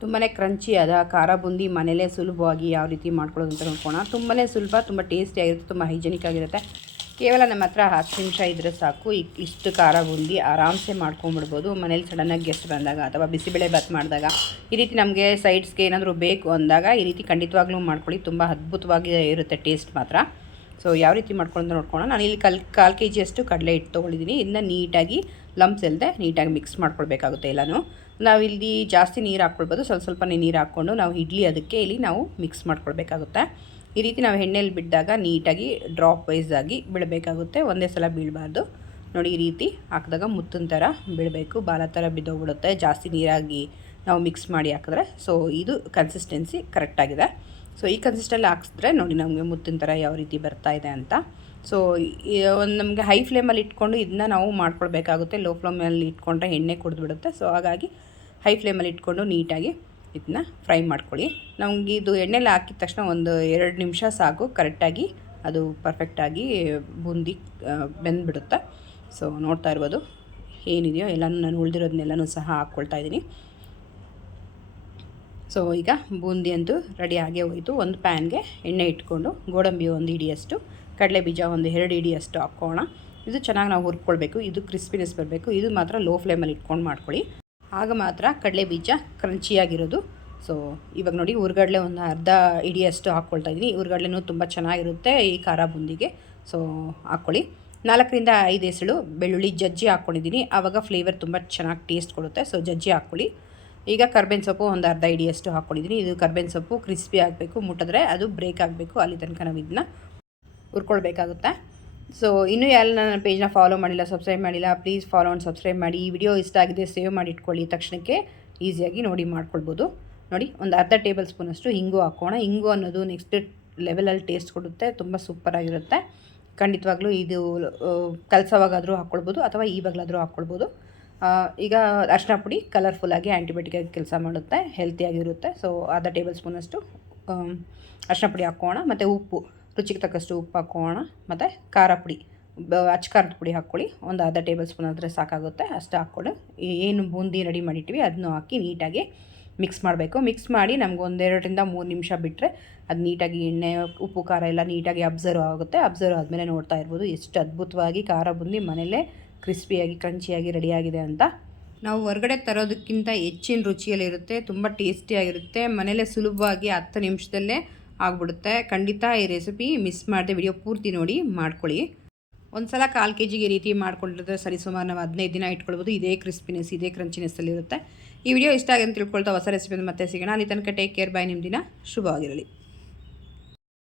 ತುಂಬಾ ಕ್ರಂಚಿಯಾದ ಖಾರ ಬೂಂದಿ ಮನೇಲೇ ಸುಲಭವಾಗಿ ಯಾವ ರೀತಿ ಮಾಡ್ಕೊಳ್ಳೋದು ಅಂತ ನೋಡ್ಕೋಣ. ತುಂಬಾ ಸುಲಭ, ತುಂಬ ಟೇಸ್ಟಿಯಾಗಿರುತ್ತೆ, ತುಂಬ ಹೈಜೆನಿಕ್ ಆಗಿರುತ್ತೆ. ಕೇವಲ ನಮ್ಮ ಹತ್ರ 10 ನಿಮಿಷ ಇದ್ದರೆ ಸಾಕು. ಇಷ್ಟು ಖಾರ ಬೂಂದಿ ಆರಾಮ್ಸೆ ಮಾಡ್ಕೊಂಬಿಡ್ಬೋದು. ಮನೇಲಿ ಸಡನ್ನಾಗಿ ಗೆಸ್ಟ್ ಬಂದಾಗ ಅಥವಾ ಬಿಸಿಬೇಳೆ ಬಾತ್ ಮಾಡಿದಾಗ ಈ ರೀತಿ ನಮಗೆ ಸೈಡ್ಸ್ಗೆ ಏನಾದರೂ ಬೇಕು ಅಂದಾಗ ಈ ರೀತಿ ಖಂಡಿತವಾಗ್ಲೂ ಮಾಡ್ಕೊಳ್ಳಿ. ತುಂಬ ಅದ್ಭುತವಾಗಿ ಇರುತ್ತೆ ಟೇಸ್ಟ್ ಮಾತ್ರ. ಸೊ ಯಾವ ರೀತಿ ಮಾಡ್ಕೊಂಡು ನೋಡ್ಕೊಳ್ಳೋಣ. ನಾನು ಇಲ್ಲಿ 1/4 kg ಅಷ್ಟು ಕಡಲೆ ಹಿಟ್ಟು ತೊಗೊಂಡಿದ್ದೀನಿ. ಇದನ್ನ ನೀಟಾಗಿ ಲಂಪ್ಸ್ ಇಲ್ಲದೆ ನೀಟಾಗಿ ಮಿಕ್ಸ್ ಮಾಡ್ಕೊಳ್ಬೇಕಾಗುತ್ತೆ ಎಲ್ಲನೂ. ನಾವಿಲ್ಲಿ ಜಾಸ್ತಿ ನೀರು ಹಾಕ್ಕೊಳ್ಬೋದು, ಸ್ವಲ್ಪನೇ ನೀರು ಹಾಕ್ಕೊಂಡು ನಾವು ಇಡ್ಲಿ ಅದಕ್ಕೆ ಇಲ್ಲಿ ನಾವು ಮಿಕ್ಸ್ ಮಾಡ್ಕೊಳ್ಬೇಕಾಗುತ್ತೆ. ಈ ರೀತಿ ನಾವು ಎಣ್ಣೆಯಲ್ಲಿ ಬಿದ್ದಾಗ ನೀಟಾಗಿ ಡ್ರಾಪ್ ವೈಸ್ ಆಗಿ ಬಿಡಬೇಕಾಗುತ್ತೆ, ಒಂದೇ ಸಲ ಬೀಳಬಾರ್ದು. ನೋಡಿ ಈ ರೀತಿ ಹಾಕಿದಾಗ ಮುತ್ತಿನ ಥರ ಬೀಳಬೇಕು, ಬಾಲ ಥರ ಬಿದ್ದೋಗ್ಬಿಡುತ್ತೆ ಜಾಸ್ತಿ ನೀರಾಗಿ ನಾವು ಮಿಕ್ಸ್ ಮಾಡಿ ಹಾಕಿದ್ರೆ. ಸೊ ಇದು ಕನ್ಸಿಸ್ಟೆನ್ಸಿ ಕರೆಕ್ಟಾಗಿದೆ. ಸೊ ಈ ಕನ್ಸಿಸ್ಟೆನ್ಸಿ ಹಾಕಿಸಿದ್ರೆ ನೋಡಿ ನಮಗೆ ಮುತ್ತಿನ ಥರ ಯಾವ ರೀತಿ ಬರ್ತಾ ಇದೆ ಅಂತ. ಸೊ ಒಂದು ನಮಗೆ ಹೈ ಫ್ಲೇಮಲ್ಲಿ ಇಟ್ಕೊಂಡು ಇದನ್ನ ನಾವು ಮಾಡ್ಕೊಳ್ಬೇಕಾಗುತ್ತೆ. ಲೋ ಫ್ಲೇಮಲ್ಲಿ ಇಟ್ಕೊಂಡ್ರೆ ಎಣ್ಣೆ ಕುಡಿದ್ಬಿಡುತ್ತೆ. ಸೊ ಹಾಗಾಗಿ ಹೈ ಫ್ಲೇಮಲ್ಲಿ ಇಟ್ಕೊಂಡು ನೀಟಾಗಿ ಇದನ್ನ ಫ್ರೈ ಮಾಡ್ಕೊಳ್ಳಿ. ನಮಗೆ ಇದು ಎಣ್ಣೆಲಿ ಹಾಕಿದ ತಕ್ಷಣ ಒಂದು 2 ನಿಮಿಷ ಸಾಕು, ಕರೆಕ್ಟಾಗಿ ಅದು ಪರ್ಫೆಕ್ಟಾಗಿ ಬೂಂದಿ ಬೆಂದ್ಬಿಡುತ್ತೆ. ಸೊ ನೋಡ್ತಾ ಇರ್ಬೋದು ಏನಿದೆಯೋ ಎಲ್ಲನೂ ನಾನು ಉಳಿದಿರೋದನ್ನೆಲ್ಲನೂ ಸಹ ಹಾಕ್ಕೊಳ್ತಾ ಇದ್ದೀನಿ. ಸೊ ಈಗ ಬೂಂದಿ ಅಂತೂ ರೆಡಿ ಆಗೇ ಹೋಯಿತು. ಒಂದು ಪ್ಯಾನ್ಗೆ ಎಣ್ಣೆ ಇಟ್ಕೊಂಡು ಗೋಡಂಬಿ 1 ಹಿಡಿಯಷ್ಟು, ಕಡಲೆ ಬೀಜ 1-2 ಹಿಡಿಯಷ್ಟು ಹಾಕ್ಕೋಣ. ಇದು ಚೆನ್ನಾಗಿ ನಾವು ಹುರ್ಕೊಳ್ಬೇಕು. ಇದು ಕ್ರಿಸ್ಪಿನೆಸ್ ಬರಬೇಕು. ಇದು ಮಾತ್ರ ಲೋ ಫ್ಲೇಮಲ್ಲಿ ಇಟ್ಕೊಂಡು ಮಾಡ್ಕೊಳ್ಳಿ, ಆಗ ಮಾತ್ರ ಕಡಲೆ ಬೀಜ ಕ್ರಂಚಿಯಾಗಿರೋದು. ಸೊ ಇವಾಗ ನೋಡಿ ಹುರ್ಗಡ್ಲೆ ಒಂದು ಅರ್ಧ ಹಿಡಿಯಷ್ಟು ಹಾಕ್ಕೊಳ್ತಾ ಇದ್ದೀನಿ. ಹುರ್ಗಡ್ಲೆನೂ ತುಂಬ ಚೆನ್ನಾಗಿರುತ್ತೆ ಈ ಖಾರ ಬೂಂದಿಗೆ. ಸೊ ಹಾಕ್ಕೊಳ್ಳಿ. 4-5 ಎಸಳು ಬೆಳ್ಳುಳ್ಳಿ ಜಜ್ಜಿ ಹಾಕ್ಕೊಂಡಿದ್ದೀನಿ, ಆವಾಗ ಫ್ಲೇವರ್ ತುಂಬ ಚೆನ್ನಾಗಿ ಟೇಸ್ಟ್ ಕೊಡುತ್ತೆ. ಸೊ ಜಜ್ಜಿ ಹಾಕ್ಕೊಳ್ಳಿ. ಈಗ ಕರ್ಬೇವಿನ ಸೊಪ್ಪು ಒಂದು ಅರ್ಧ ಹಿಡಿಯಷ್ಟು ಹಾಕ್ಕೊಂಡಿದ್ದೀನಿ. ಇದು ಕರ್ಬೇವಿನ ಸೊಪ್ಪು ಕ್ರಿಸ್ಪಿ ಆಗಬೇಕು, ಮುಟ್ಟಿದ್ರೆ ಅದು ಬ್ರೇಕ್ ಆಗಬೇಕು, ಅಲ್ಲಿ ತನಕ ನಾವು ಇದನ್ನ ಹುರ್ಕೊಳ್ಬೇಕಾಗುತ್ತೆ. ಸೊ ಇನ್ನೂ ಯಾರು ನನ್ನ ಪೇಜ್ನ ಫಾಲೋ ಮಾಡಿಲ್ಲ, ಸಬ್ಸ್ಕ್ರೈಬ್ ಮಾಡಿಲ್ಲ, ಪ್ಲೀಸ್ ಫಾಲೋ ಆ್ಯಂಡ್ ಸಬ್ಸ್ಕ್ರೈಬ್ ಮಾಡಿ. ಈ ವಿಡಿಯೋ ಇಷ್ಟ ಆಗಿದೆ ಸೇವ್ ಮಾಡಿ ಇಟ್ಕೊಳ್ಳಿ, ತಕ್ಷಣಕ್ಕೆ ಈಸಿಯಾಗಿ ನೋಡಿ ಮಾಡ್ಕೊಳ್ಬೋದು. ನೋಡಿ ಒಂದು ಅರ್ಧ ಟೇಬಲ್ ಸ್ಪೂನಷ್ಟು ಹಿಂಗು ಹಾಕೋಣ. ಹಿಂಗು ಅನ್ನೋದು ನೆಕ್ಸ್ಟ್ ಲೆವೆಲಲ್ಲಿ ಟೇಸ್ಟ್ ಕೊಡುತ್ತೆ, ತುಂಬ ಸೂಪರಾಗಿರುತ್ತೆ. ಖಂಡಿತವಾಗ್ಲೂ ಇದು ಕಲಸವಾಗಾದರೂ ಹಾಕ್ಕೊಳ್ಬೋದು ಅಥವಾ ಈವಾಗಲಾದರೂ ಹಾಕ್ಕೊಳ್ಬೋದು. ಈಗ ಅರಿಶಿನ ಪುಡಿ ಕಲರ್ಫುಲ್ಲಾಗಿ ಆ್ಯಂಟಿಬಯೋಟಿಕಾಗಿ ಕೆಲಸ ಮಾಡುತ್ತೆ, ಹೆಲ್ತಿಯಾಗಿರುತ್ತೆ. ಸೊ ಅರ್ಧ ಟೇಬಲ್ ಸ್ಪೂನಷ್ಟು ಅರಿಶಿನ ಪುಡಿ ಹಾಕ್ಕೋಣ. ಮತ್ತು ಉಪ್ಪು ರುಚಿಗೆ ತಕ್ಕಷ್ಟು ಉಪ್ಪು ಹಾಕ್ಕೋಣ. ಮತ್ತು ಖಾರ ಪುಡಿ, ಅಚ್ಚ ಖಾರದ ಪುಡಿ ಹಾಕ್ಕೊಳ್ಳಿ. ಒಂದು ಅರ್ಧ ಟೇಬಲ್ ಸ್ಪೂನ್ ಆದರೆ ಸಾಕಾಗುತ್ತೆ, ಅಷ್ಟು ಹಾಕ್ಕೊಂಡು ಏನು ಬೂಂದಿ ರೆಡಿ ಮಾಡಿಟ್ಟಿವಿ ಅದನ್ನು ಹಾಕಿ ನೀಟಾಗಿ ಮಿಕ್ಸ್ ಮಾಡಬೇಕು. ಮಿಕ್ಸ್ ಮಾಡಿ ನಮ್ಗೆ 1-2-3 ನಿಮಿಷ ಬಿಟ್ಟರೆ ಅದು ನೀಟಾಗಿ ಎಣ್ಣೆ ಉಪ್ಪು ಖಾರ ಎಲ್ಲ ನೀಟಾಗಿ ಅಬ್ಸರ್ವ್ ಆಗುತ್ತೆ. ಅಬ್ಸರ್ವ್ ಆದಮೇಲೆ ನೋಡ್ತಾ ಇರ್ಬೋದು ಎಷ್ಟು ಅದ್ಭುತವಾಗಿ ಖಾರ ಬೂಂದಿ ಮನೇಲೇ ಕ್ರಿಸ್ಪಿಯಾಗಿ ಕ್ರಂಚಿಯಾಗಿ ರೆಡಿಯಾಗಿದೆ ಅಂತ. ನಾವು ಹೊರಗಡೆ ತರೋದಕ್ಕಿಂತ ಹೆಚ್ಚಿನ ರುಚಿಯಲ್ಲಿರುತ್ತೆ, ತುಂಬ ಟೇಸ್ಟಿಯಾಗಿರುತ್ತೆ, ಮನೇಲೇ ಸುಲಭವಾಗಿ 10 ನಿಮಿಷದಲ್ಲೇ ಆಗಿಬಿಡುತ್ತೆ. ಖಂಡಿತ ಈ ರೆಸಿಪಿ ಮಿಸ್ ಮಾಡದೆ ವಿಡಿಯೋ ಪೂರ್ತಿ ನೋಡಿ ಮಾಡ್ಕೊಳ್ಳಿ. ಒಂದು ಸಲ 1/4 kg ಈ ರೀತಿ ಮಾಡ್ಕೊಂಡಿದ್ರೆ ಸರಿಸುಮಾರು ನಾವು 15 ದಿನ ಇಟ್ಕೊಳ್ಬೋದು. ಇದೇ ಕ್ರಿಸ್ಪಿನೆಸ್, ಇದೇ ಕ್ರಂಚಿನೆಸ್ಸಲ್ಲಿರುತ್ತೆ. ಈ ವಿಡಿಯೋ ಇಷ್ಟ ಆಗಿ ಅಂತ ತಿಳ್ಕೊಳ್ತಾ ಹೊಸ ರೆಸಿಪಿ ಮತ್ತೆ ಸಿಗೋಣ. ಅಲ್ಲಿ ತನಕ ಟೇಕ್ ಕೇರ್, ಬಾಯ್. ನಿಮ್ಮ ದಿನ ಶುಭವಾಗಿರಲಿ.